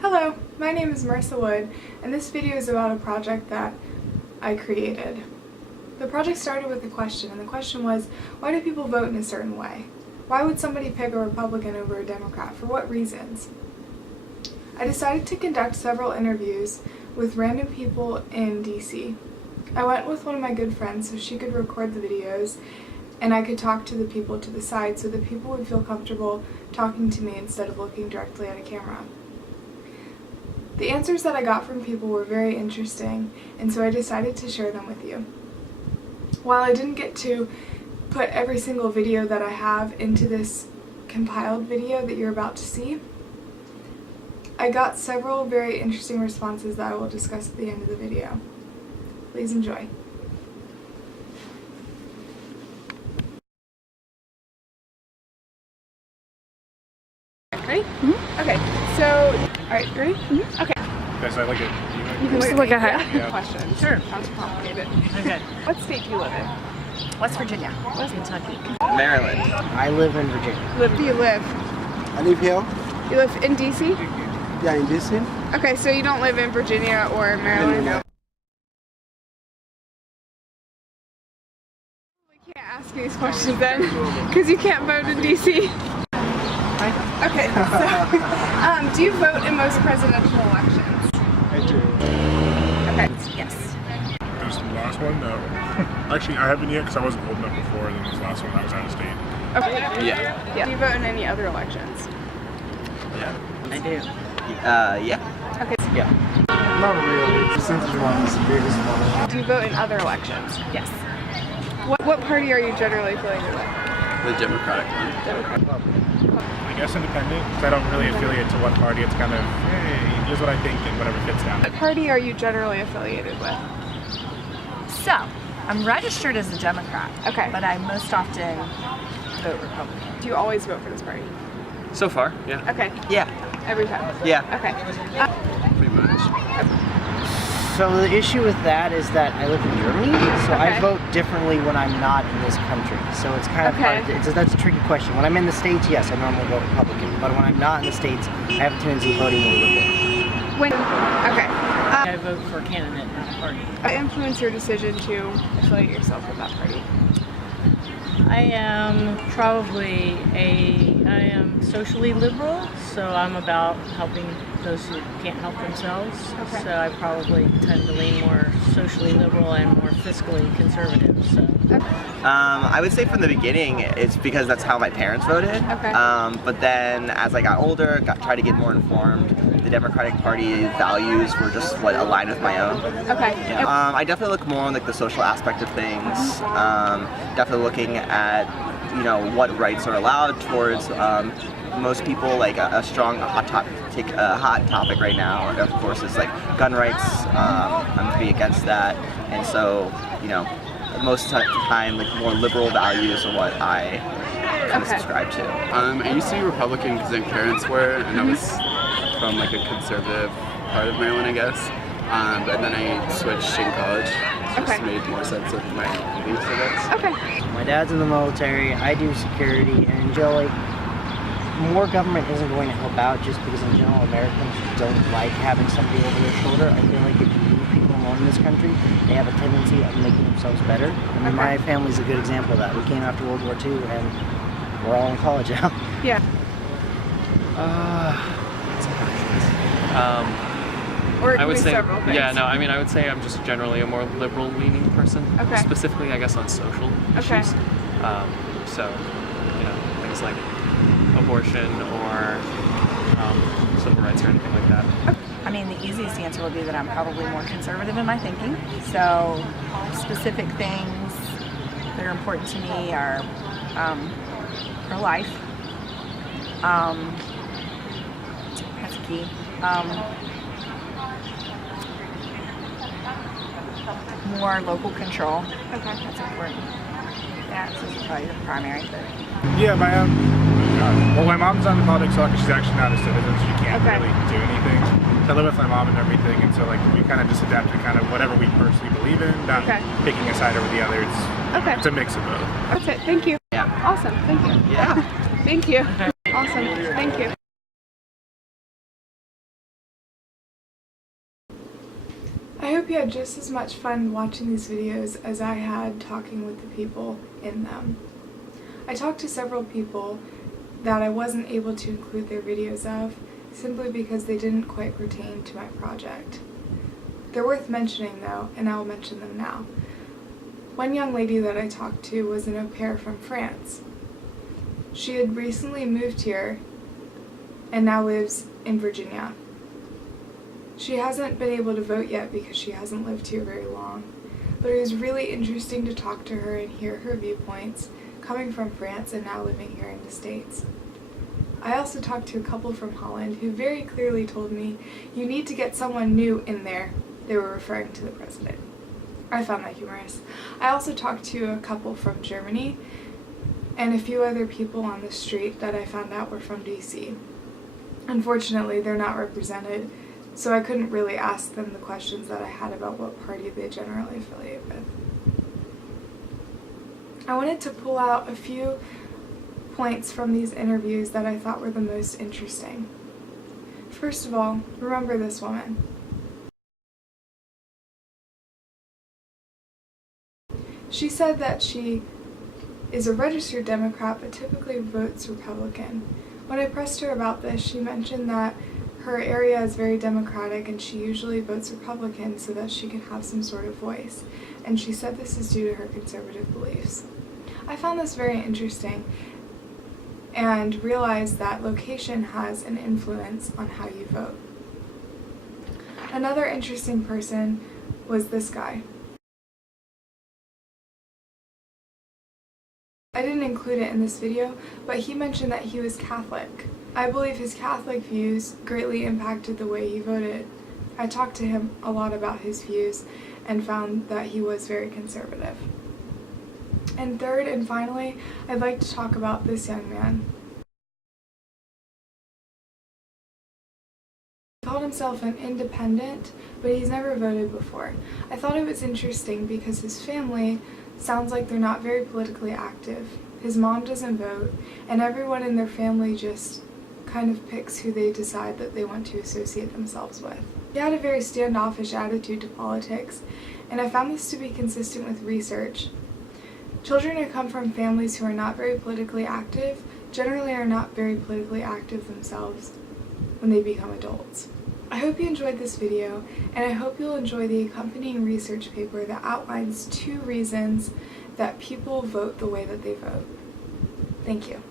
Hello, my name is Marissa Wood, and this video is about a project that I created. The project started with a question, and the question was, why do people vote in a certain way? Why would somebody pick a Republican over a Democrat? For what reasons? I decided to conduct several interviews with random people in DC. I went with one of my good friends so she could record the videos and I could talk to the people to the side so that people would feel comfortable talking to me instead of looking directly at a camera. The answers that I got from people were very interesting, and so I decided to share them with you. While I didn't get to put every single video that I have into this compiled video that you're about to see, I got several very interesting responses that I will discuss at the end of the video. Please enjoy. Ready? Mm-hmm. Okay, so, alright, ready? Mm-hmm. Okay. Okay, so I like it. You can look ahead. Yeah. Question. Sure. Not too complicated. Okay. What state do you live in? West Virginia. West Kentucky. Maryland. I live in Virginia. Where do you live? I live here. You live in DC? Yeah, in DC. Okay, so you don't live in Virginia or Maryland? No. We can't ask you these questions then, because you can't vote in DC. Okay, so do you vote in most presidential elections? I do. Okay. Yes. This last one, no. Actually, I haven't yet because I wasn't old enough before. Then this last one, I was out of state. Okay. Yeah. Do you vote in any other elections? Yeah. I do. Yeah. Okay. Yeah. Not really. Percentage one is the biggest one. Do you vote in other elections? Yes. What party are you generally affiliated with? The Democratic one. Democrat. I guess independent because I don't really affiliate to one party. It's kind of, hey, here's what I think and whatever fits down. What party are you generally affiliated with? So, I'm registered as a Democrat. Okay. But I most often vote Republican. Do you always vote for this party? So far, yeah. Okay. Yeah. Every time? Yeah. Okay. Pretty much. So the issue with that is that I live in Germany, so Okay. I vote differently when I'm not in this country. So it's kind of Okay. hard. That's a tricky question. When I'm in the States, yes, I normally vote Republican. But when I'm not in the States, I have a tendency of voting more liberal. When? Okay. I vote for a candidate, not a party. What influenced your decision to affiliate yourself with that party? I am I am socially liberal, so I'm about helping those who can't help themselves. Okay. So I probably tend to lean more socially liberal and more fiscally conservative. So. I would say from the beginning, it's because that's how my parents voted. Okay. But then as I got older, tried to get more informed, the Democratic Party values were just what aligned with my own. Okay. Yeah. I definitely look more on like the social aspect of things. Definitely looking at, you know, what rights are allowed towards most people. Like a hot topic right now, of course, is like gun rights. I'm pretty against that, and so, you know, most of the time, like more liberal values are what I kind of subscribe to. I used to be Republican because my parents were, and I was from like a conservative part of Maryland, I guess. But then I switched in college. It just made more sense with my beliefs, I guess. Okay. My dad's in the military, I do security, and like more government isn't going to help out just because in general Americans don't like having somebody over their shoulder. I feel like if you leave people alone in this country, they have a tendency of making themselves better. I mean, my family's a good example of that. We came after World War II and we're all in college now. Yeah. Or it I could would be say, several things. yeah, no, I mean, I would say I'm just generally a more liberal-leaning person. Okay. Specifically, I guess, on social Okay. issues. So, you know, things like abortion or civil rights or anything like that. I mean, the easiest answer would be that I'm probably more conservative in my thinking. So, specific things that are important to me are pro-life. That's key. More local control. Okay. That's important. Yeah, so it's probably the primary thing. Yeah, well, my mom's not in politics, so she's actually not a citizen, so she can't really do anything. So I live with my mom and everything, and so like we kind of just adapt to kind of whatever we personally believe in, not picking a side over the other. It's a mix of both. That's it. Thank you. Yeah. Awesome. Thank you. Yeah. Thank you. Awesome. Thank you. I hope you had just as much fun watching these videos as I had talking with the people in them. I talked to several people that I wasn't able to include their videos of simply because they didn't quite pertain to my project. They're worth mentioning though, and I'll mention them now. One young lady that I talked to was an au pair from France. She had recently moved here and now lives in Virginia. She hasn't been able to vote yet because she hasn't lived here very long, but it was really interesting to talk to her and hear her viewpoints coming from France and now living here in the States. I also talked to a couple from Holland who very clearly told me, "You need to get someone new in there." They were referring to the president. I found that humorous. I also talked to a couple from Germany and a few other people on the street that I found out were from DC. Unfortunately, they're not represented, so I couldn't really ask them the questions that I had about what party they generally affiliate with. I wanted to pull out a few points from these interviews that I thought were the most interesting. First of all, remember this woman. She said that she is a registered Democrat but typically votes Republican. When I pressed her about this, she mentioned that her area is very Democratic and she usually votes Republican so that she can have some sort of voice, and she said this is due to her conservative beliefs. I found this very interesting and realized that location has an influence on how you vote. Another interesting person was this guy. I didn't include it in this video, but he mentioned that he was Catholic. I believe his Catholic views greatly impacted the way he voted. I talked to him a lot about his views and found that he was very conservative. And third and finally, I'd like to talk about this young man. He called himself an independent, but he's never voted before. I thought it was interesting because his family sounds like they're not very politically active. His mom doesn't vote, and everyone in their family just kind of picks who they decide that they want to associate themselves with. He had a very standoffish attitude to politics, and I found this to be consistent with research. Children who come from families who are not very politically active generally are not very politically active themselves when they become adults. I hope you enjoyed this video, and I hope you'll enjoy the accompanying research paper that outlines 2 reasons that people vote the way that they vote. Thank you.